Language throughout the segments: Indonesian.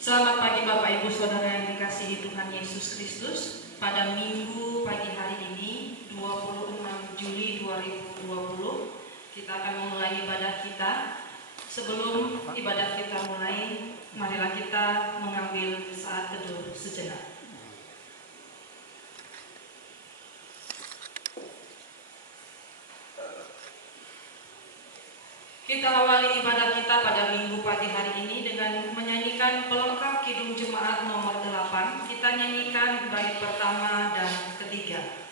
Selamat pagi Bapak Ibu Saudara yang dikasihi Tuhan Yesus Kristus. Pada Minggu pagi hari ini 26 Juli 2020 kita akan memulai ibadah kita. Sebelum ibadah kita mulai, marilah kita mengambil saat teduh sejenak. Kita awali ibadah kita pada Minggu pagi hari ini dengan menyanyikan pelengkap Kidung Jemaat nomor 8. Kita nyanyikan bait pertama dan ketiga.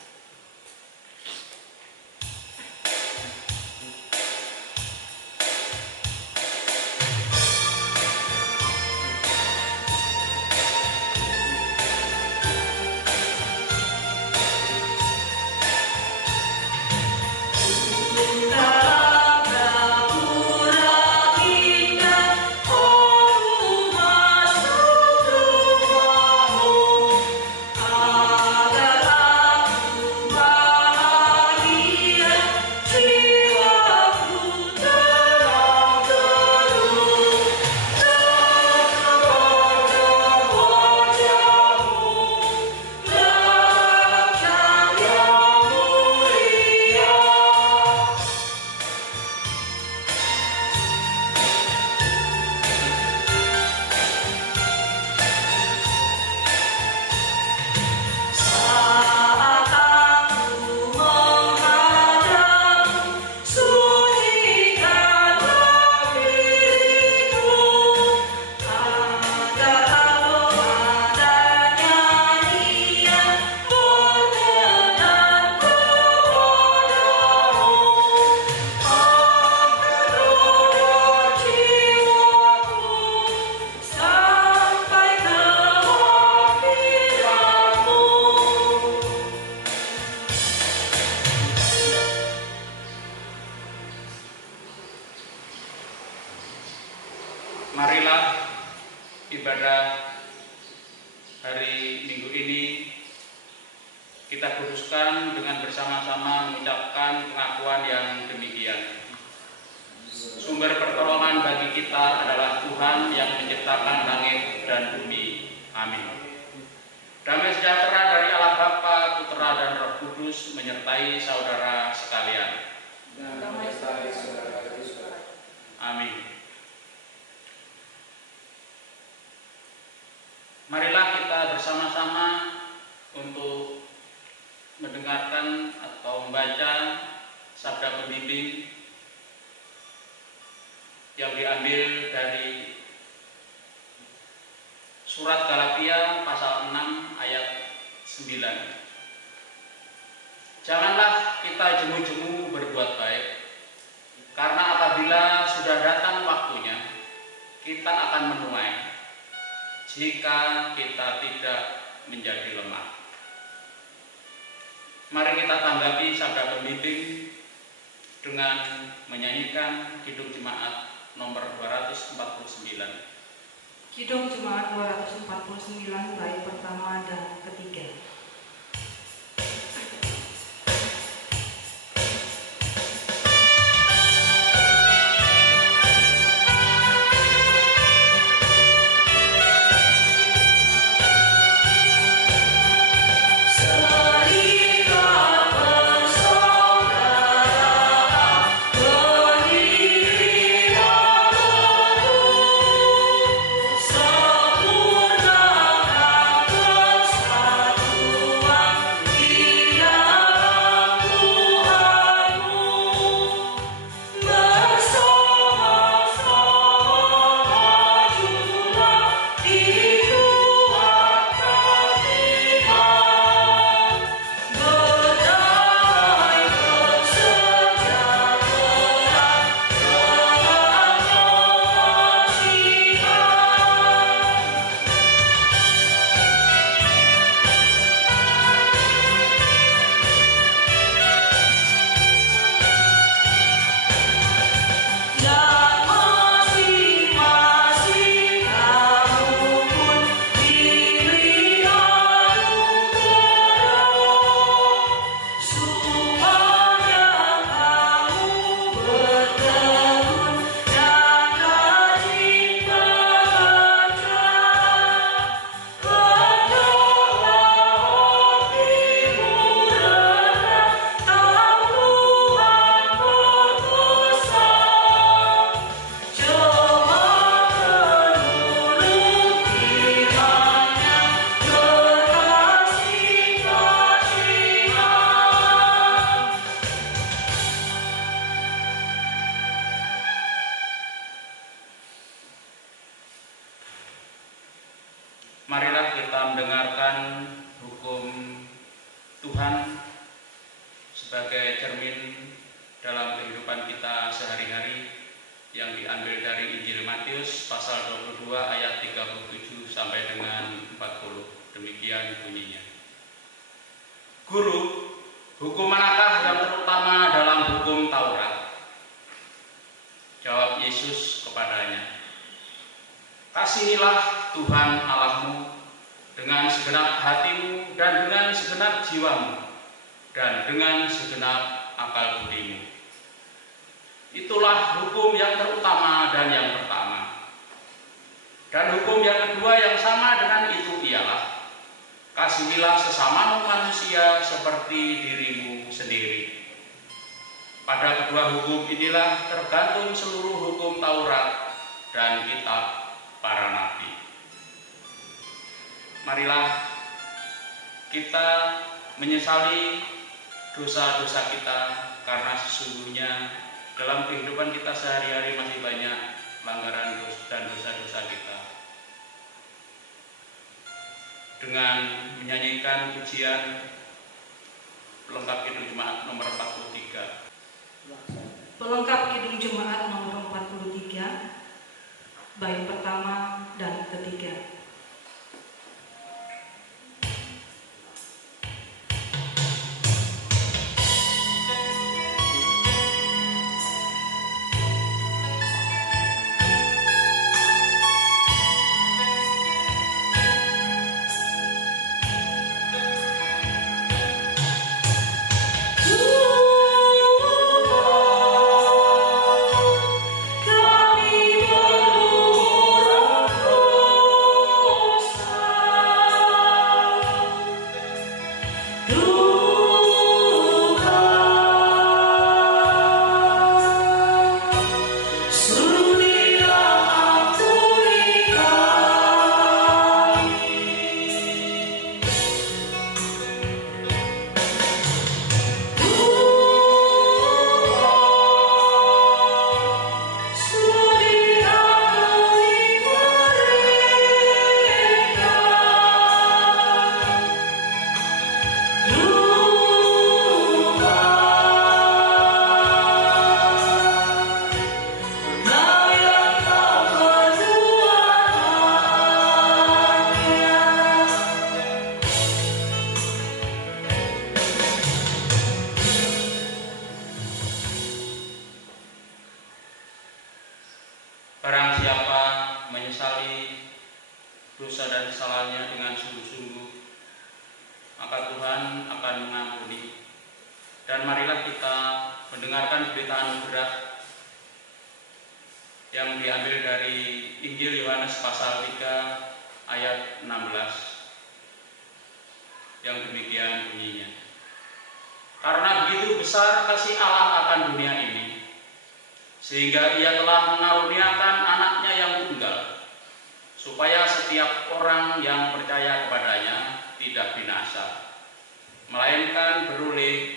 Marilah ibadah hari Minggu ini kita kuduskan dengan bersama-sama mengucapkan pengakuan yang demikian. Sumber pertolongan bagi kita adalah Tuhan yang menciptakan langit dan bumi. Amin. Damai sejahtera dari Allah Bapa, Putra dan Roh Kudus menyertai saudara sekalian. Amin. Marilah kita bersama-sama untuk mendengarkan atau membaca sabda pembimbing yang diambil dari surat Galatia pasal 6 ayat 9. Janganlah kita jemu-jemu berbuat baik, karena apabila sudah datang waktunya, kita akan menuai jika kita tidak menjadi lemah. Mari kita tanggapi sabda pembimbing dengan menyanyikan Kidung Jemaat nomor 249. Kidung Jemaat 249 bait pertama dan ketiga. Sempurna Marilah kita mendengarkan hukum Tuhan sebagai cermin dalam kehidupan kita sehari-hari yang diambil dari Injil Matius pasal 22 ayat 37 sampai dengan 40. Demikian bunyinya. Guru, hukum manakah yang terutama dalam hukum Taurat? Jawab Yesus kepadanya, kasihilah Tuhan Allahmu dengan segenap hatimu dan dengan segenap jiwamu dan dengan segenap akal budimu. Itulah hukum yang terutama dan yang pertama. Dan hukum yang kedua yang sama dengan itu ialah, kasihilah sesamamu manusia seperti dirimu sendiri. Pada kedua hukum inilah tergantung seluruh hukum Taurat dan kitab para nabi. Marilah kita menyesali dosa-dosa kita, karena sesungguhnya dalam kehidupan kita sehari-hari masih banyak pelanggaran dan dosa-dosa kita. Dengan menyanyikan pujian pelengkap Kidung Jemaat nomor 43. Pelengkap Kidung Jemaat nomor 43, bait pertama dan ketiga. Barang siapa menyesali dosa dan kesalahannya dengan sungguh-sungguh, maka Tuhan akan mengampuni. Dan marilah kita mendengarkan berita anugerah yang diambil dari Injil Yohanes pasal 3 ayat 16, yang demikian bunyinya. Karena begitu besar kasih Allah akan dunia ini, sehingga Ia telah mengaruniakan anaknya yang tunggal, supaya setiap orang yang percaya kepadanya tidak binasa, melainkan beroleh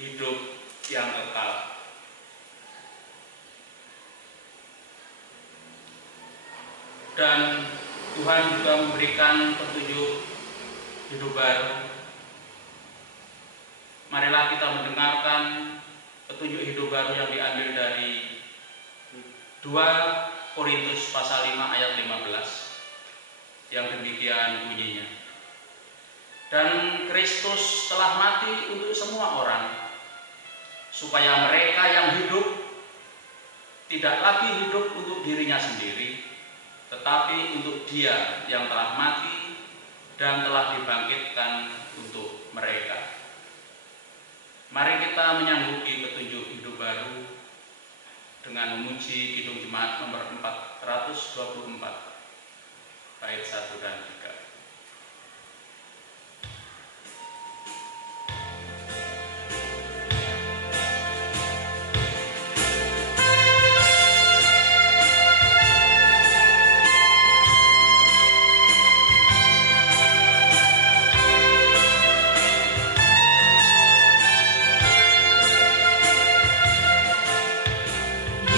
hidup yang kekal. Dan Tuhan juga memberikan petunjuk hidup baru. Marilah kita mendengarkan petunjuk hidup baru yang diambil dari 2 Korintus pasal 5 ayat 15, yang demikian bunyinya. Dan Kristus telah mati untuk semua orang, supaya mereka yang hidup tidak lagi hidup untuk dirinya sendiri, tetapi untuk Dia yang telah mati dan telah dibangkitkan untuk mereka. Mari kita menyanggupi petunjuk hidup baru dengan memuji Kidung Jemaat nomor 424, bait 1 dan 3.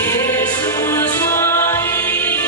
Yesus menginginkanmu.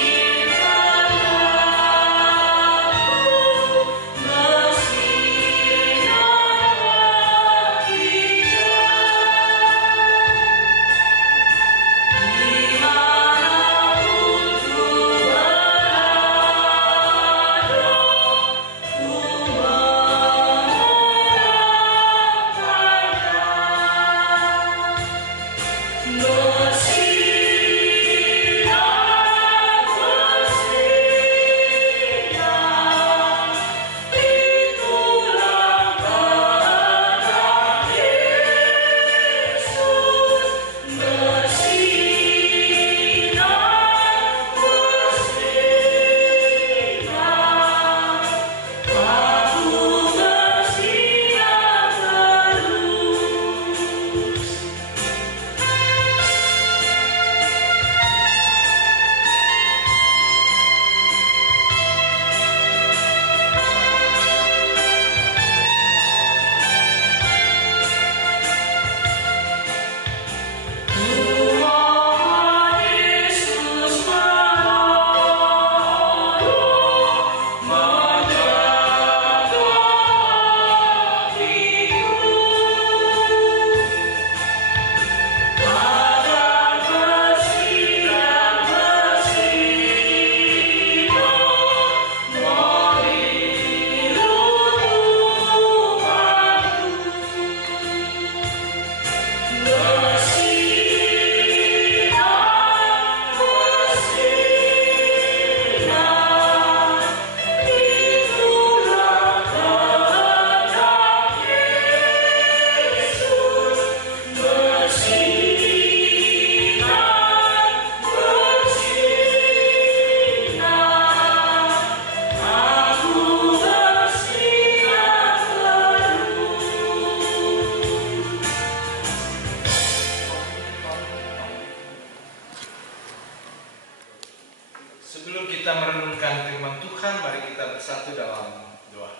kita merenungkan firman Tuhan, mari kita bersatu dalam doa.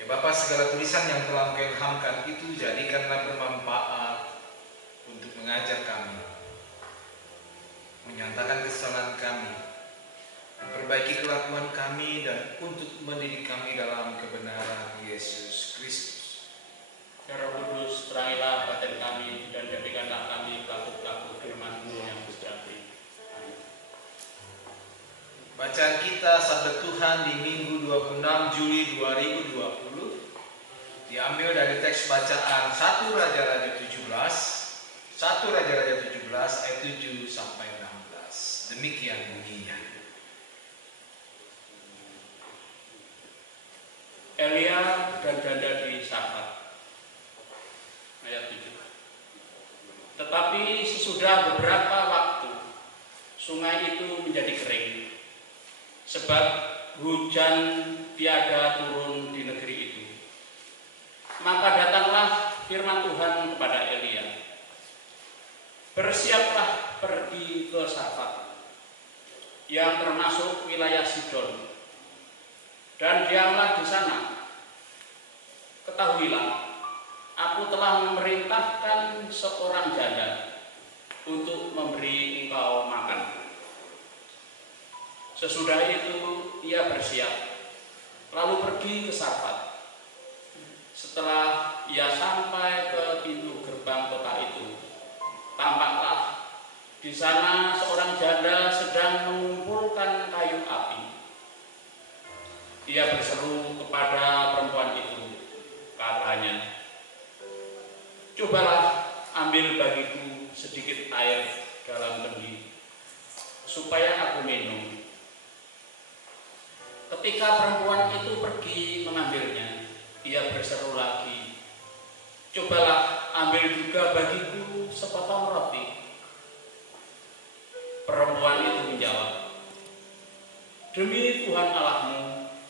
Ya Bapa, segala tulisan yang telah Engkau ilhamkan itu jadikanlah bermanfaat untuk mengajar kami, menyatakan kesalahan kami, memperbaiki kelakuan kami, dan untuk mendidik kami dalam kebenaran Yesus Kristus. Ya Roh Kudus, terangilah batin kami dan jadikanlah kami pelaku-pelaku firman-Mu yang sejati. Amin. Bacaan kita Sabda Tuhan di Minggu 26 Juli 2020 diambil dari teks bacaan 1 Raja-Raja 17 ayat 7 sampai 16. Demikian bunyinya. Elia dan janda di Sarfat. Ayat 7. Tetapi sesudah beberapa waktu sungai itu menjadi kering, sebab hujan tiada turun di negeri itu. Maka datanglah firman Tuhan kepada Elia, bersiaplah pergi ke Sarfat, yang termasuk wilayah Sidon, dan diamlah di sana. Ketahuilah, aku telah memerintahkan seorang janda untuk memberi engkau makan. Sesudah itu ia bersiap, lalu pergi ke Sarfat. Setelah ia sampai ke pintu gerbang kota itu, tampaklah di sana seorang janda sedang mengumpulkan kayu api. Ia berseru kepada perempuan itu, katanya, "Cobalah ambil bagiku sedikit air dalam kendi, supaya aku minum." Ketika perempuan itu pergi mengambilnya, ia berseru lagi, "Cobalah ambil juga bagiku sepotong roti." Perempuan itu menjawab, "Demi Tuhan Allahmu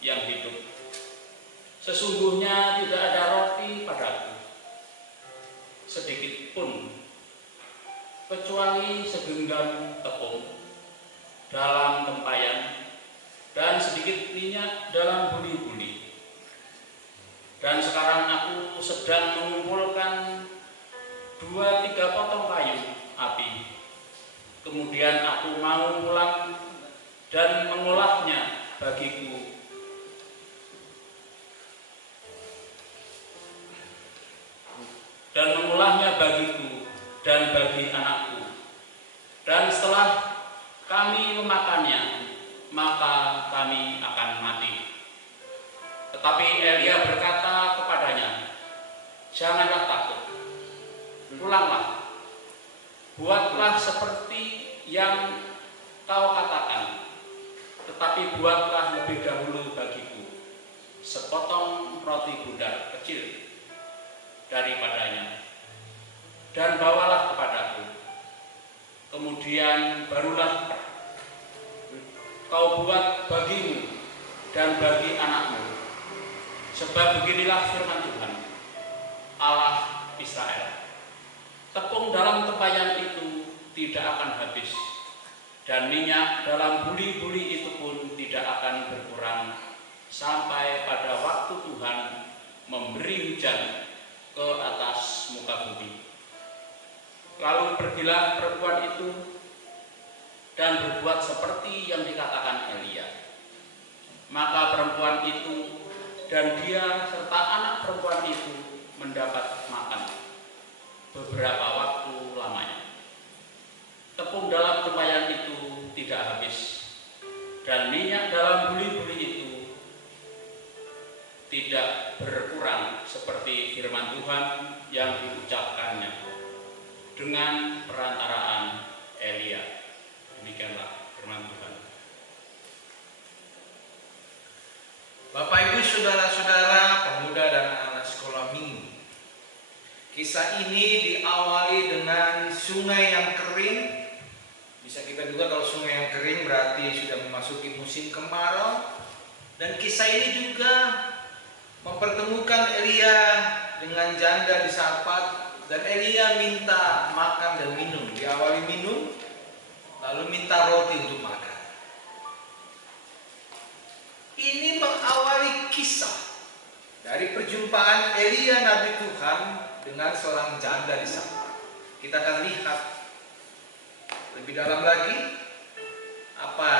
yang hidup, sesungguhnya tidak ada roti padaku, sedikit pun, kecuali segenggam tepung dalam tempayan dan sedikit minyak dalam buli-buli. Dan sekarang aku sedang mengumpulkan 2-3 potong kayu api. Kemudian aku mau pulang dan mengolahnya bagiku. Dan bagi anakku. Dan setelah kami memakannya, maka kami akan mati." Tetapi Elia berkata kepadanya, "Janganlah takut, pulanglah, buatlah seperti yang kau katakan, tetapi buatlah lebih dahulu bagiku sepotong roti bundar kecil daripadanya, dan bawalah kepadaku. Kemudian barulah kau buat bagimu dan bagi anakmu, sebab beginilah firman Tuhan, Allah Israel. Tepung dalam tempayan itu tidak akan habis, dan minyak dalam buli-buli itu pun tidak akan berkurang sampai pada waktu Tuhan memberi hujan ke atas muka bumi. Lalu pergilah perempuan itu dan berbuat seperti yang dikatakan Elia. Maka perempuan itu dan dia serta anak perempuan itu mendapat makan beberapa waktu lamanya. Tepung dalam tempayan itu tidak habis, dan minyak dalam buli-buli itu tidak berkurang seperti firman Tuhan yang diucapkannya dengan perantaraan Elia. Demikianlah firman Tuhan. Bapak Ibu saudara-saudara pemuda dan anak sekolah minggu, kisah ini diawali dengan sungai yang kering. Bisa kita juga kalau sungai yang kering berarti sudah memasuki musim kemarau. Dan kisah ini juga mempertemukan Elia dengan janda di Sarfat, dan Elia minta makan dan minum. Diawali minum, lalu minta roti untuk makan. Ini mengawali kisah dari perjumpaan Elia Nabi Tuhan dengan seorang janda di Sarfat. Kita akan lihat lebih dalam lagi apa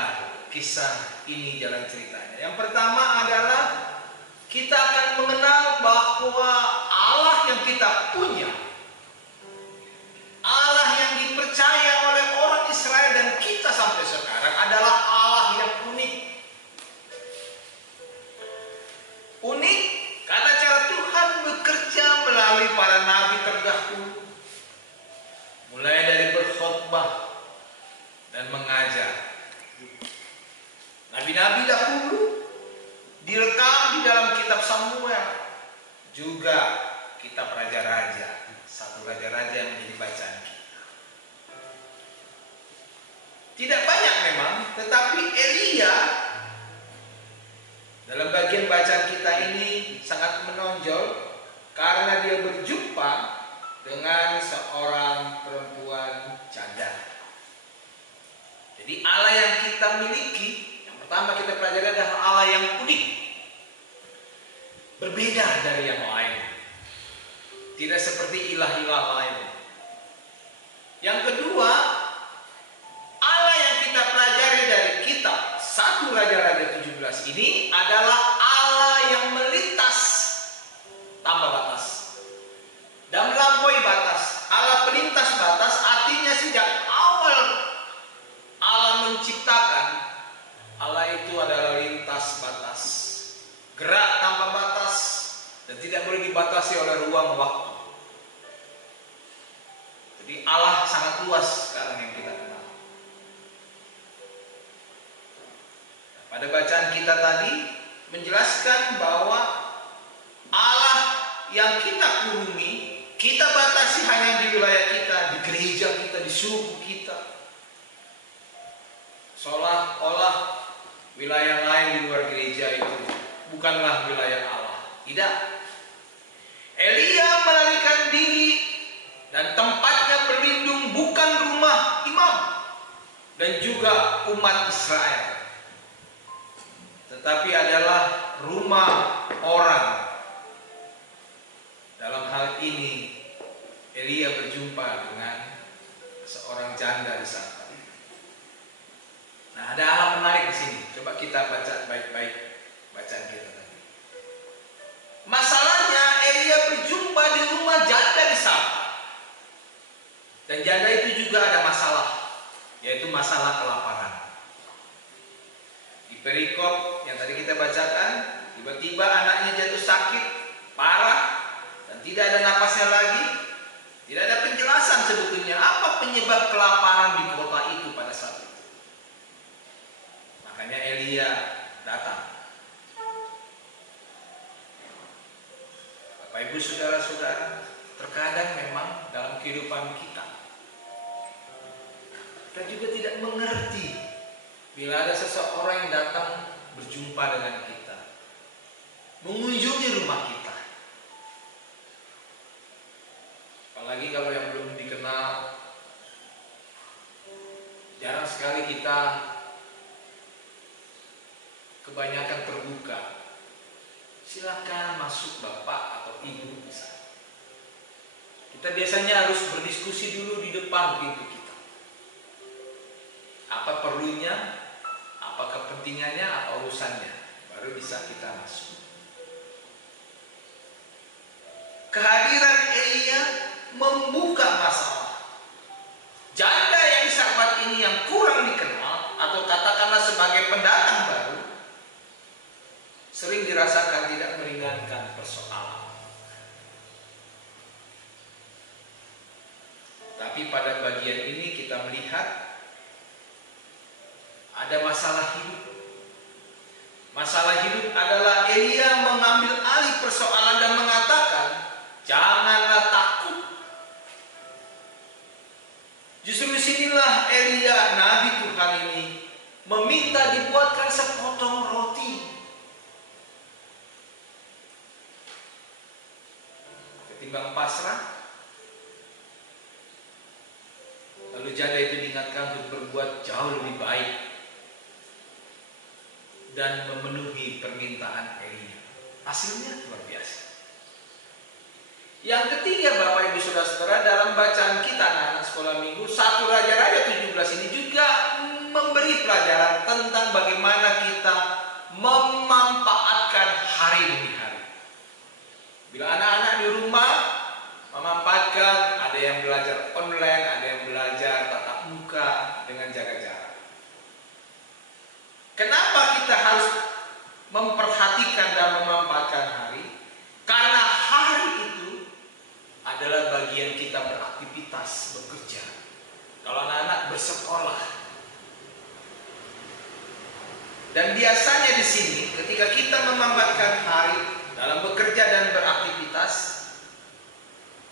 kisah ini, jalan ceritanya. Yang pertama adalah kita akan mengenal bahwa Allah yang kita punya, Allah yang dipercaya oleh orang Israel dan kita sampai sekarang adalah Allah yang unik. Unik karena cara Tuhan bekerja melalui para nabi terdahulu, mulai dari berkhotbah dan mengajar. Nabi-nabi dahulu direkam di dalam kitab Samuel, juga kitab Raja-Raja, satu Raja-Raja yang menjadi bacaan kita. Tidak banyak memang, tetapi Elia dalam bagian bacaan kita ini sangat menonjol karena dia berjumpa dengan seorang perempuan janda. Jadi Allah yang kita miliki, yang pertama kita pelajari adalah Allah yang unik, berbeda dari yang lain, tidak seperti ilah-ilah lain. Yang kedua, Allah yang kita pelajari dari kitab 1 Raja-Raja 17 ini adalah Allah yang melintas tanpa batas dan melampaui batas. Allah pelintas batas, artinya sejak awal Allah menciptakan, Allah itu adalah lintas batas, gerak tanpa batas, dan tidak boleh dibatasi oleh ruang waktu. Jadi Allah sangat luas sekarang yang kita kenal. Pada bacaan kita tadi menjelaskan bahwa Allah yang kita kurungi, kita batasi hanya di wilayah kita, di gereja kita, di suku kita. Seolah-olah wilayah lain di luar gereja itu bukanlah wilayah Allah. Tidak. Elia melarikan diri dan tempatnya berlindung bukan rumah imam dan juga umat Israel, tetapi adalah rumah orang. Dalam hal ini Elia berjumpa dengan seorang janda di sana. Nah, ada hal menarik di sini. Coba kita baca baik-baik bacaan kita tadi. Masalahnya Elia berjumpa di rumah janda di Sarfat. Dan janda itu juga ada masalah, yaitu masalah kelaparan. Di perikop yang tadi kita bacakan, tiba-tiba anaknya jatuh sakit parah dan tidak ada napasnya lagi. Tidak ada penjelasan sebetulnya apa penyebab Kita juga tidak mengerti bila ada seseorang yang datang berjumpa dengan kita, mengunjungi rumah kita. Apalagi kalau yang belum dikenal, jarang sekali kita kebanyakan terbuka. Silakan masuk Bapak atau Ibu bisa. Kita biasanya harus berdiskusi dulu di depan pintu kita. Apa perlunya, apa kepentingannya, apa urusannya, baru bisa kita masuk. Kehadiran Elia membuka masalah. Janda yang di Sarfat ini yang kurang dikenal, atau katakanlah sebagai pendatang baru, sering dirasakan tidak meringankan persoalan. Tapi pada bagian ini kita melihat ada masalah hidup. Masalah hidup adalah Elia mengambil alih persoalan dan mengatakan, janganlah takut. Justru disinilah Elia, Nabi Tuhan ini, meminta dibuatkan sepotong roti. Ketimbang pasrah, lalu janda itu diingatkan untuk berbuat jauh lebih baik dan memenuhi permintaan Elia. Hasilnya luar biasa. Yang ketiga, Bapak Ibu Saudara-saudara, dalam bacaan kita anak-anak sekolah minggu, 1 Raja-Raja 17 ini juga memberi pelajaran tentang bagaimana kita memanfaatkan hari demi hari. Bila anak-anak di rumah memanfaatkan, ada yang belajar online, ada yang belajar tatap muka dengan jaga jarak. Kenapa kita harus memperhatikan dan memanfaatkan hari? Karena hari itu adalah bagian kita beraktivitas, bekerja. Kalau anak-anak bersekolah. Dan biasanya di sini ketika kita memanfaatkan hari dalam bekerja dan beraktivitas,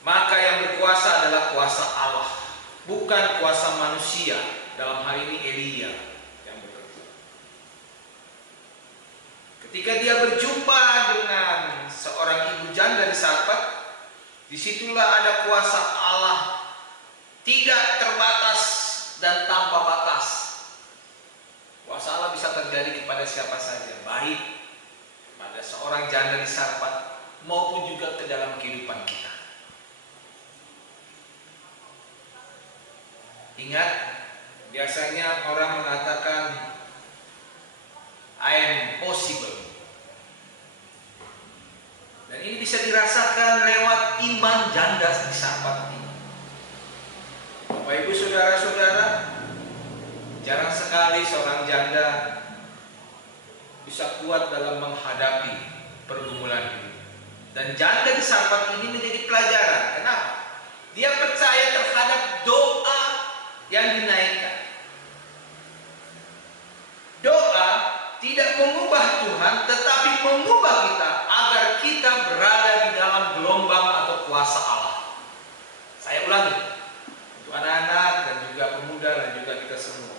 maka yang berkuasa adalah kuasa Allah, bukan kuasa manusia. Dalam hal ini Elia yang bekerja. Ketika dia berjumpa dengan seorang ibu janda di Sarfat, disitulah ada kuasa Allah, tidak terbatas dan tanpa batas. Kuasa Allah bisa terjadi kepada siapa saja, baik pada seorang janda di Sarfat maupun juga ke dalam kehidupan kita. Ingat, biasanya orang mengatakan I am possible. Dan ini bisa dirasakan lewat iman janda di Sarfat ini. Bapak Ibu Saudara-saudara, jarang sekali seorang janda bisa kuat dalam menghadapi pergumulan hidup. Dan janda di Sarfat ini menjadi pelajaran. Kenapa? Dia percaya terhadap doa yang dinaikkan. Doa tidak mengubah Tuhan, tetapi mengubah kita agar kita berada di dalam gelombang atau kuasa Allah. Saya ulangi, untuk anak-anak dan juga pemuda dan juga kita semua.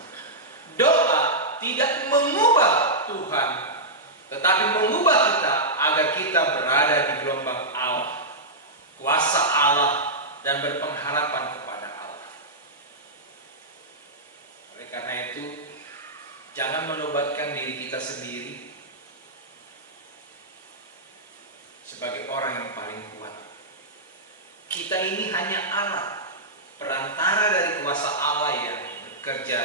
Doa tidak mengubah Tuhan, tetapi mengubah kita agar kita berada di gelombang Allah, kuasa Allah, dan berpengharapan kepada Allah. Oleh karena itu, jangan menobatkan diri kita sendiri sebagai orang yang paling kuat. Kita ini hanya alat, perantara dari kuasa Allah yang bekerja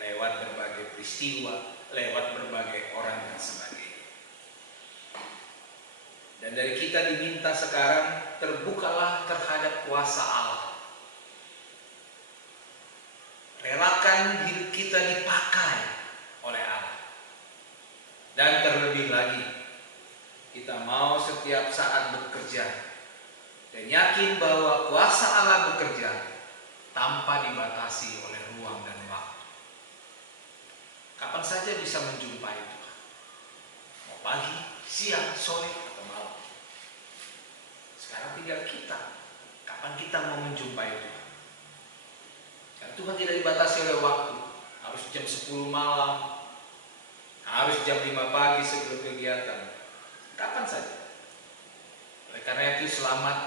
lewat berbagai peristiwa, lewat berbagai orang dan sebagainya. Dan dari kita diminta sekarang, terbukalah terhadap kuasa Allah. Relakan hidup kita dipakai oleh Allah. Dan terlebih lagi, kita mau setiap saat bekerja dan yakin bahwa kuasa Allah bekerja tanpa dibatasi oleh ruang dan waktu. Kapan saja bisa menjumpai Tuhan, mau pagi, siang, sore, atau malam. Sekarang tinggal kita, kapan kita mau menjumpai Tuhan. Dan Tuhan tidak dibatasi oleh waktu. Harus jam 10 malam, harus jam 5 pagi sebelum kegiatan. Kapan saja. Oleh karena itu selamat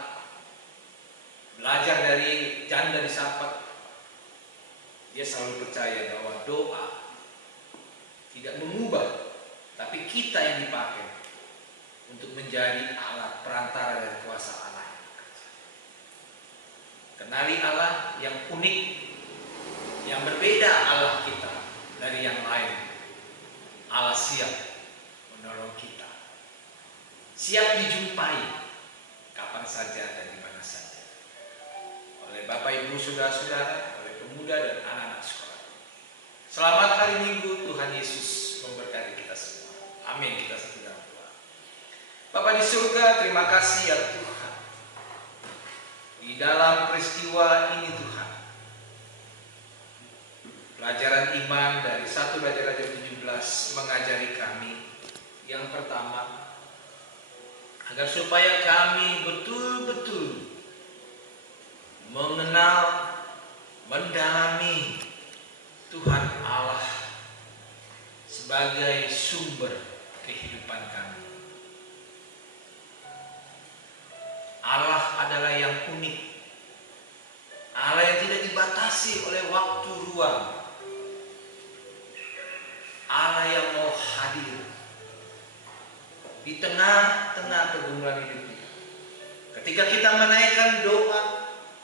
belajar dari janda di Sarfat. Dia selalu percaya bahwa doa tidak mengubah, tapi kita yang dipakai untuk menjadi alat perantara dari kuasa Allah. Kenali Allah yang unik, yang berbeda Allah kita dari yang lain. Allah siap menolong kita, siap dijumpai kapan saja dan di mana saja, oleh Bapak Ibu saudara-saudara, oleh pemuda dan anak-anak sekolah. Selamat hari Minggu, Tuhan Yesus memberkati kita semua. Amin. Kita satu dalam doa. Bapa di surga, terima kasih ya Tuhan. Di dalam peristiwa ini Tuhan, pelajaran iman dari 1 Raja-Raja 17 mengajari kami yang pertama, agar supaya kami betul-betul mengenal, mendalami Tuhan Allah sebagai sumber kehidupan kami. Allah adalah yang unik, Allah yang tidak dibatasi oleh waktu ruang, Allah yang mau hadir di tengah-tengah pergumulan hidup kita. Ketika kita menaikkan doa,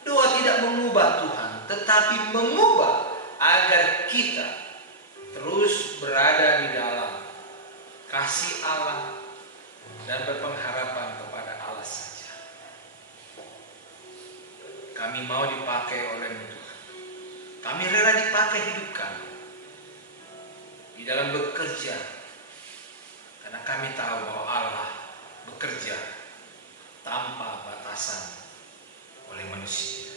doa tidak mengubah Tuhan, tetapi mengubah agar kita terus berada di dalam kasih Allah dan berpengharapan kepada Allah saja. Kami mau dipakai oleh Tuhan. Kami rela dipakai hidup kami di dalam bekerja, karena kami tahu bahwa Allah bekerja tanpa batasan oleh manusia.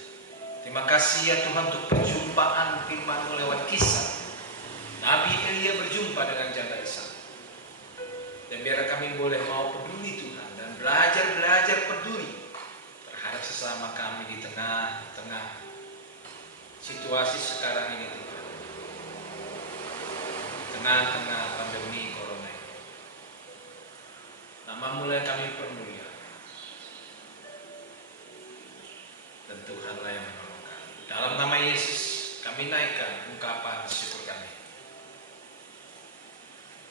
Terima kasih ya Tuhan untuk perjumpaan firman-Mu lewat kisah Nabi Elia berjumpa dengan janda Ishak. Dan biar kami boleh mau peduli Tuhan dan belajar peduli terhadap sesama kami di tengah-tengah situasi sekarang ini Tuhan. Tengah-tengah pandemi corona ini. Nama-Mu yang kami permulia. Dan Tuhanlah yang menolong kami. Dalam nama Yesus kami naikkan ungkapan syukur kami.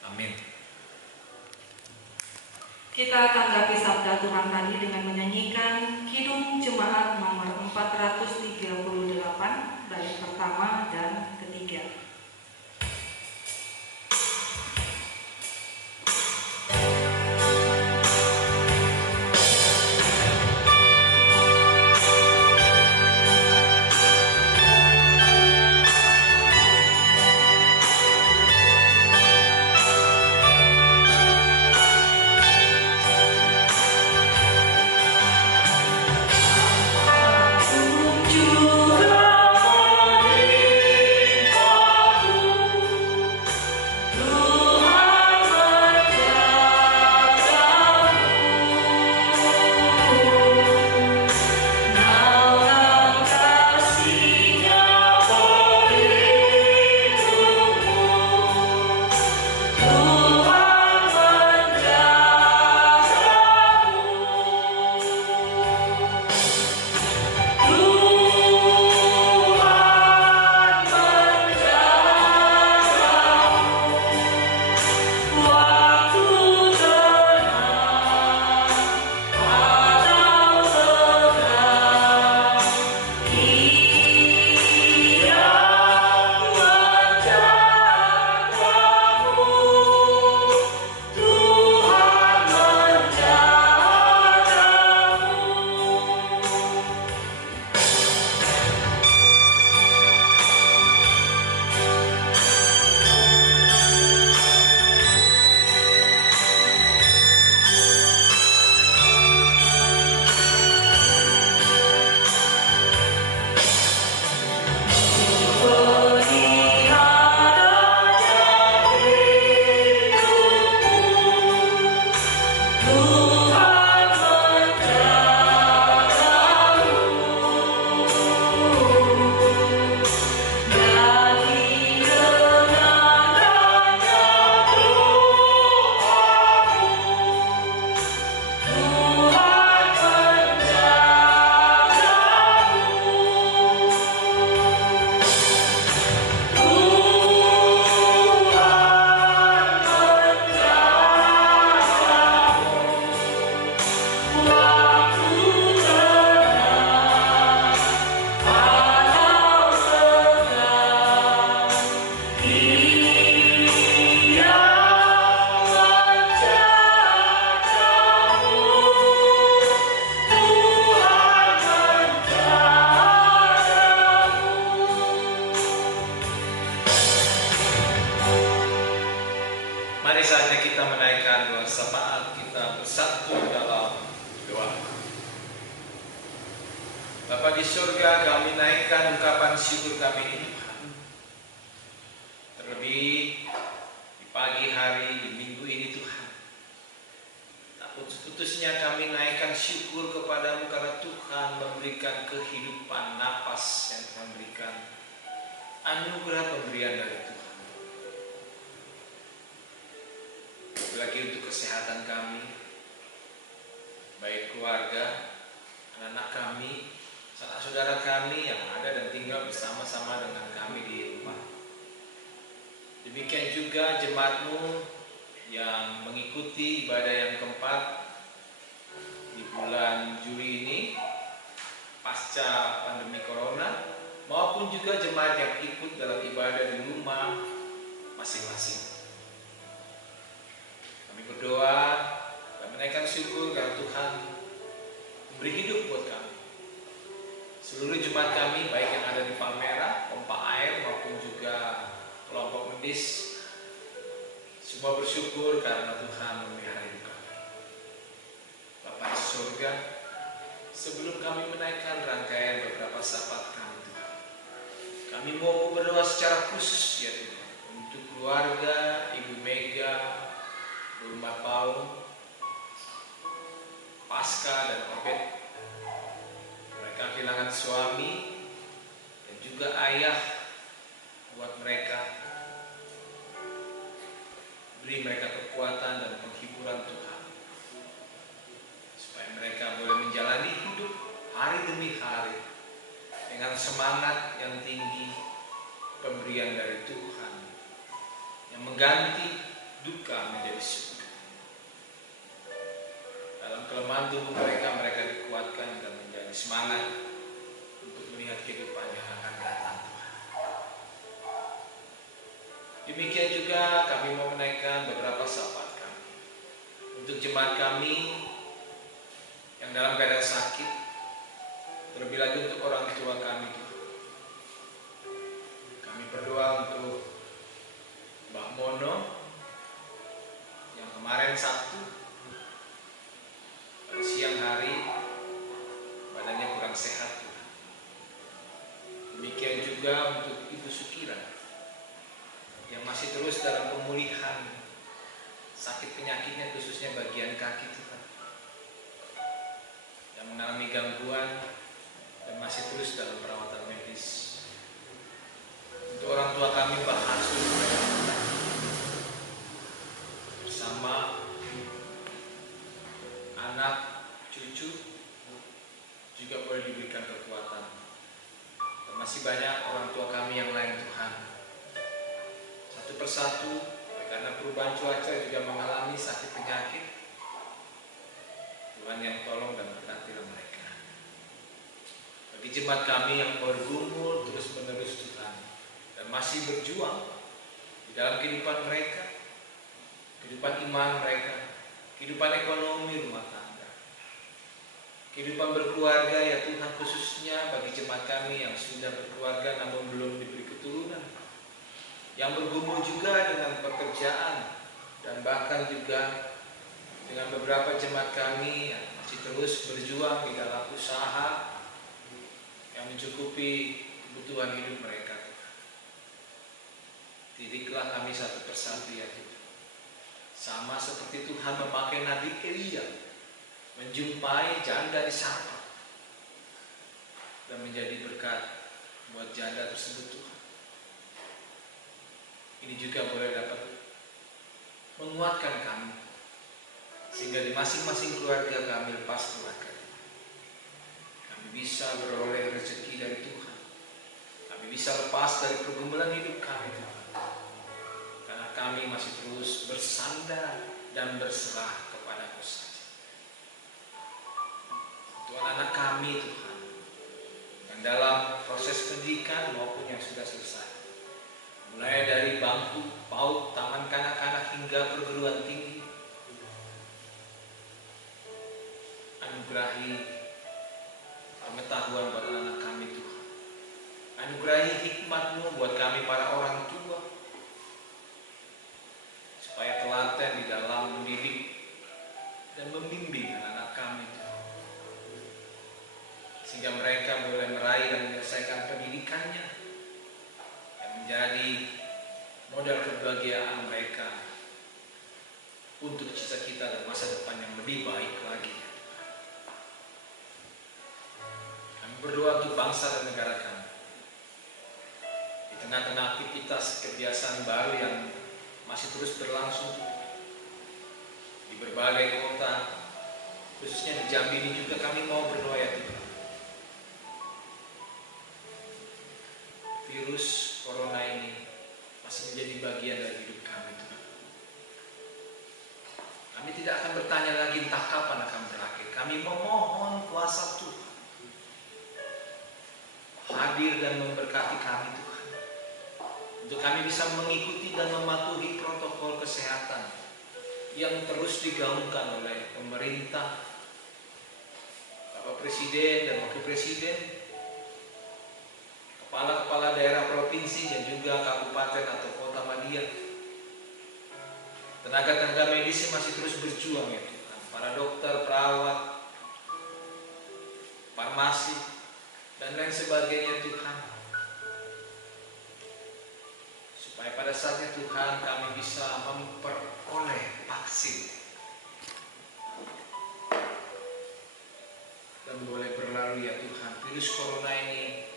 Amin. Kita tanggapi sabda Tuhan tadi dengan menyanyikan Kidung Jemaat nomor 438 bait pertama dan ketiga. Juga Mari saatnya kita menaikkan doa syafaat kita bersatu dalam doa. Bapa di surga, kami naikkan ungkapan syukur kami ini Tuhan. Terlebih di pagi hari, di minggu ini Tuhan. Tak putus-putusnya kami naikkan syukur kepadamu karena Tuhan memberikan kehidupan, napas yang Tuhan berikan. Anugerah pemberian dari Tuhan. Lagi untuk kesehatan kami, baik keluarga, anak-anak kami, saudara kami yang ada dan tinggal bersama-sama dengan kami di rumah. Demikian juga jemaat-Mu yang mengikuti ibadah yang keempat di bulan Juli ini pasca pandemi corona, maupun juga jemaat yang ikut dalam ibadah di rumah masing-masing. Kami berdoa dan menaikkan syukur karena Tuhan memberi hidup buat kami. Seluruh jemaat kami, baik yang ada di Palmera, Pompa Air, maupun juga kelompok medis, semua bersyukur karena Tuhan memelihara hidup kami. Bapa di surga, sebelum kami menaikkan rangkaian beberapa syafaat kami Tuhan, kami mau berdoa secara khusus ya Tuhan, untuk keluarga Ibu Mega, Rumah Paul, Pasca dan Obed. Mereka kehilangan suami dan juga ayah. Buat mereka, beri mereka kekuatan dan penghiburan Tuhan, supaya mereka boleh menjalani hidup hari demi hari dengan semangat yang tinggi, pemberian dari Tuhan yang mengganti duka menjadi syukur. Dalam kelemahan tubuh mereka, mereka dikuatkan dan menjadi semangat untuk melihat kehidupan yang akan datang. Demikian juga kami mau menaikkan beberapa syafaat kami untuk jemaat kami yang dalam keadaan sakit, terlebih lagi untuk orang tua kami. Kami berdoa untuk Mbak Mono yang kemarin Sabtu pada siang hari badannya kurang sehat. Demikian juga untuk Ibu Sukira yang masih terus dalam pemulihan sakit penyakitnya, khususnya bagian kaki Tuhan, yang mengalami gangguan dan masih terus dalam perawatan medis. Untuk orang tua kami Pak Hansun bersama anak, cucu juga boleh diberikan kekuatan. Dan masih banyak orang tua kami yang lain Tuhan. Satu persatu, karena perubahan cuaca juga mengalami sakit penyakit. Tuhan yang tolong dan berkatilah mereka. Bagi jemaat kami yang bergumul terus menerus Tuhan dan masih berjuang di dalam kehidupan mereka, kehidupan iman mereka, kehidupan ekonomi rumah tangga, kehidupan berkeluarga ya Tuhan, khususnya bagi jemaat kami yang sudah berkeluarga namun belum diberi keturunan, yang bergumul juga dengan pekerjaan dan bahkan juga dengan beberapa jemaat kami yang masih terus berjuang di dalam usaha yang mencukupi kebutuhan hidup mereka. Didiklah kami satu persatu ya Tuhan. Sama seperti Tuhan memakai Nabi Elia menjumpai janda di Sarepta dan menjadi berkat buat janda tersebut Tuhan. Ini juga boleh dapat menguatkan kami sehingga di masing-masing keluarga kami lepas keluarga kami bisa beroleh rezeki dari Tuhan. Kami bisa lepas dari pergumulan hidup kami Tuhan. Karena kami masih terus bersandar dan berserah kepada-Mu saja. Untuk anak-anak kami Tuhan yang dalam proses pendidikan maupun yang sudah selesai, mulai dari bangku, PAUD, taman kanak-kanak hingga perguruan tinggi, anugerahi pengetahuan buat anak-anak kami Tuhan. Anugerahi hikmat-Mu buat kami para orang tua, supaya telaten sehingga mereka boleh meraih dan menyelesaikan pendidikannya yang menjadi modal kebahagiaan mereka untuk cita-cita dan masa depan yang lebih baik lagi. Kami berdoa untuk bangsa dan negara kami. Di tengah-tengah aktivitas kebiasaan baru yang masih terus berlangsung di berbagai kota, khususnya di Jambi ini juga kami mau berdoa ya Tuhan. Virus corona ini masih menjadi bagian dari hidup kami Tuhan. Kami tidak akan bertanya lagi entah kapan akan berakhir. Kami memohon kuasa Tuhan hadir dan memberkati kami Tuhan, untuk kami bisa mengikuti dan mematuhi protokol kesehatan yang terus digaungkan oleh pemerintah, Bapak Presiden dan Wakil Presiden, kepala-kepala daerah provinsi dan juga kabupaten atau kota media. Tenaga-tenaga medis masih terus berjuang ya Tuhan, para dokter, perawat, farmasi, dan lain sebagainya Tuhan. Supaya pada saatnya Tuhan kami bisa memperoleh vaksin dan boleh berlalu ya Tuhan. Virus corona ini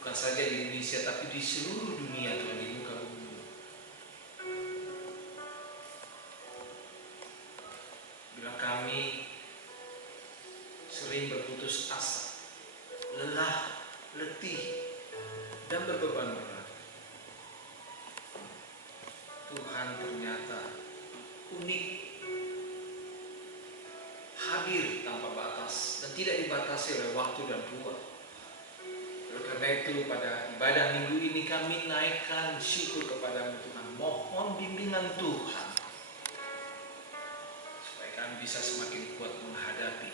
bukan saja di Indonesia tapi di seluruh dunia Tuhan, di muka bumi. Bila kami sering berputus asa, lelah, letih, dan berbeban berat, Tuhan ternyata unik, hadir tanpa batas dan tidak dibatasi oleh waktu dan ruang. Oleh karena itu pada ibadah minggu ini kami naikkan syukur kepada Tuhan, mohon bimbingan Tuhan supaya kami bisa semakin kuat menghadapi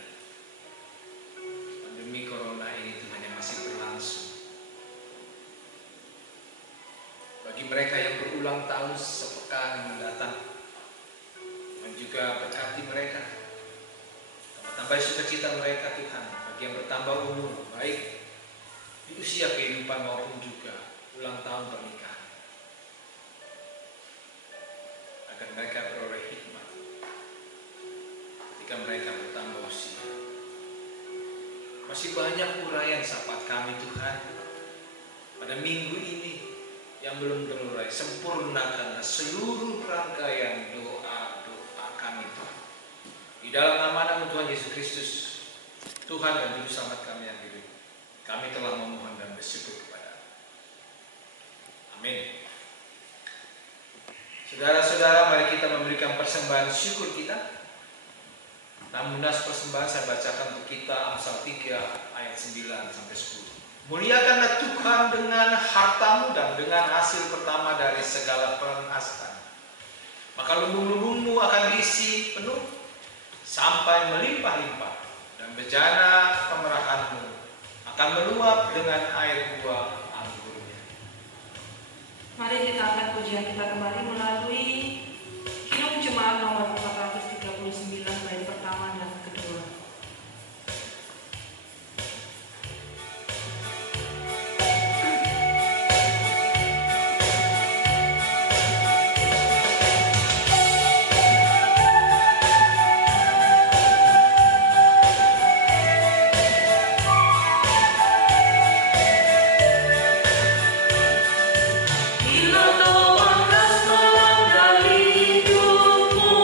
pandemi corona ini Tuhan yang masih berlangsung. Bagi mereka yang berulang tahun sepekan mendatang, Tuhan juga berkati mereka, tambah sukacita mereka Tuhan. Bagi yang bertambah umur, baik di usia kehidupan maupun juga ulang tahun pernikahan, agar mereka beroleh hikmat ketika mereka bertambah usia. Masih banyak uraian syafaat kami Tuhan pada minggu ini yang belum terurai. Sempurnakanlah seluruh rangkaian doa-doa kami Tuhan. Di dalam nama Tuhan Yesus Kristus, Tuhan dan Juru Selamat kami yang hidup, kami telah memohon dan bersyukur kepada. Amin. Saudara-saudara, mari kita memberikan persembahan syukur kita. Namun persembahan saya bacakan untuk kita Amsal 3 ayat 9 sampai 10. Muliakanlah Tuhan dengan hartamu dan dengan hasil pertama dari segala penghasilan. Maka lumbung-lumbungmu akan diisi penuh sampai melimpah-limpah, dan bejana pemerahanmu akan meluap dengan air buah anggurnya. Mari kita angkat pujian kita kembali melalui Kidung Jemaat nomor 439 bait pertama dan kedua. Bila kau angkat melangkah hidupmu,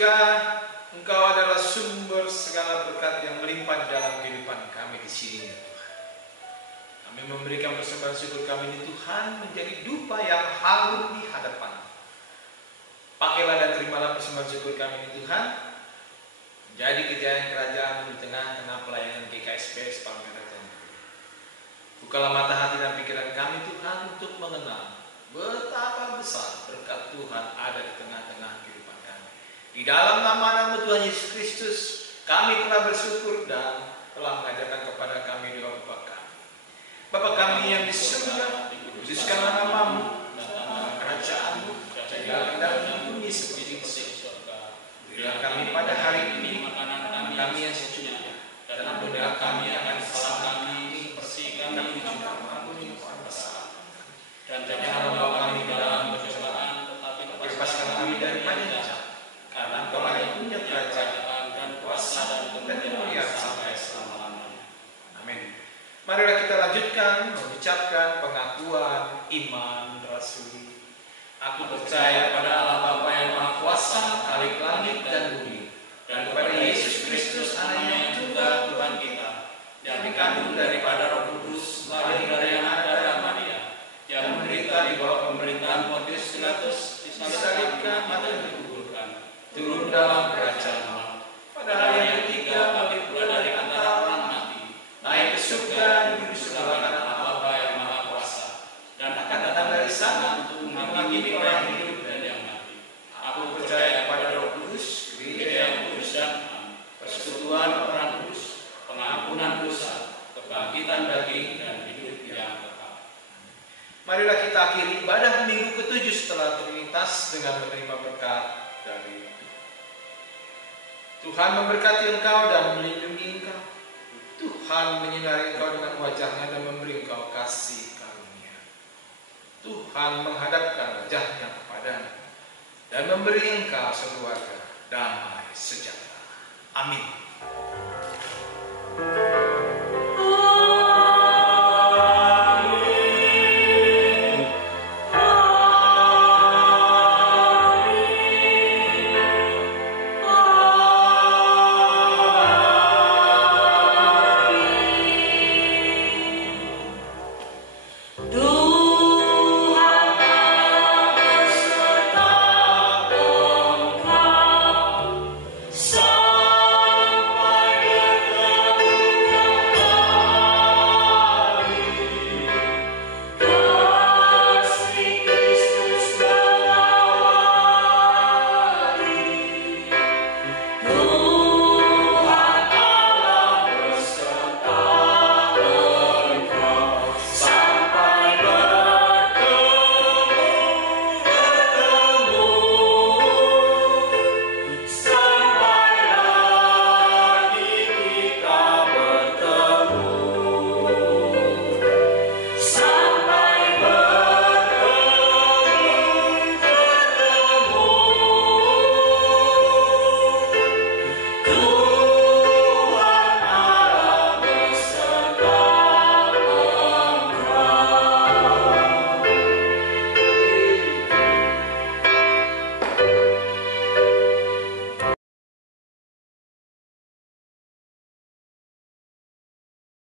surga, Engkau adalah sumber segala berkat yang melimpah dalam kehidupan kami di sini. Kami memberikan persembahan syukur kami di Tuhan menjadi dupa yang harum di hadapan. Pakailah dan terimalah persembahan syukur kami di Tuhan menjadi kejayaan kerajaan di tengah-tengah pelayanan GKSPS Palmera Jambi. Bukalah mata hati dan pikiran kami Tuhan untuk mengenal betapa besar berkat Tuhan ada di tengah-tengah kehidupan kami. Di dalam nama Tuhan Yesus Kristus kami telah bersyukur dan telah mengajarkan kepada kami doa Bapa kami. Bapa kami yang di surga, kuduskanlah namamu, datanglah kerajaanmu, jadilah kehendakmu di bumi seperti di surga. Berilah kami pada hari ini makanan kami yang secukupnya, dan ampunilah kami akan kesalahan kami, bersihkan kami juga mengampuni kesalahan. Dan jangan membawa kami dalam pencobaan, tetapi lepaskan kami daripada jahat. Karena Engkau yang punya kerajaan dan kuasa dan kemuliaan sampai selama-lamanya. Amin. Marilah kita lanjutkan mengucapkan pengakuan iman rasuli. Aku percaya pada Allah Bapa yang Maha Kuasa, Khalik langit dan bumi, dan kepada Yesus Kristus Anaknya yang juga Tuhan kita, yang dikandung daripada Roh Kudus, lahir dari anak darah Maria, yang menderita di bawah pemerintahan Pontius Pilatus, disalibkan mati dan dikuburkan, turun dalam kerajaan Allah. Pada hari yang ketiga bangkit pula dari antara orang mati, naik ke surga, duduk di sebelah kanan Allah Bapa yang Maha Kuasa, dan akan datang dari sana untuk menghakimi orang hidup dan yang mati. Aku percaya pada Roh Kudus, Gereja yang kudus dan am, persekutuan orang kudus, pengampunan dosa, kebangkitan daging dan hidup yang kekal. Marilah kita akhiri ibadah minggu ke-7 setelah Trinitas dengan menerima berkat dari Tuhan memberkati engkau dan melindungi engkau. Tuhan menyinari engkau dengan wajahnya dan memberi engkau kasih karunia. Tuhan menghadapkan wajahnya kepadamu dan memberi engkau sekeluarga damai sejahtera. Amin.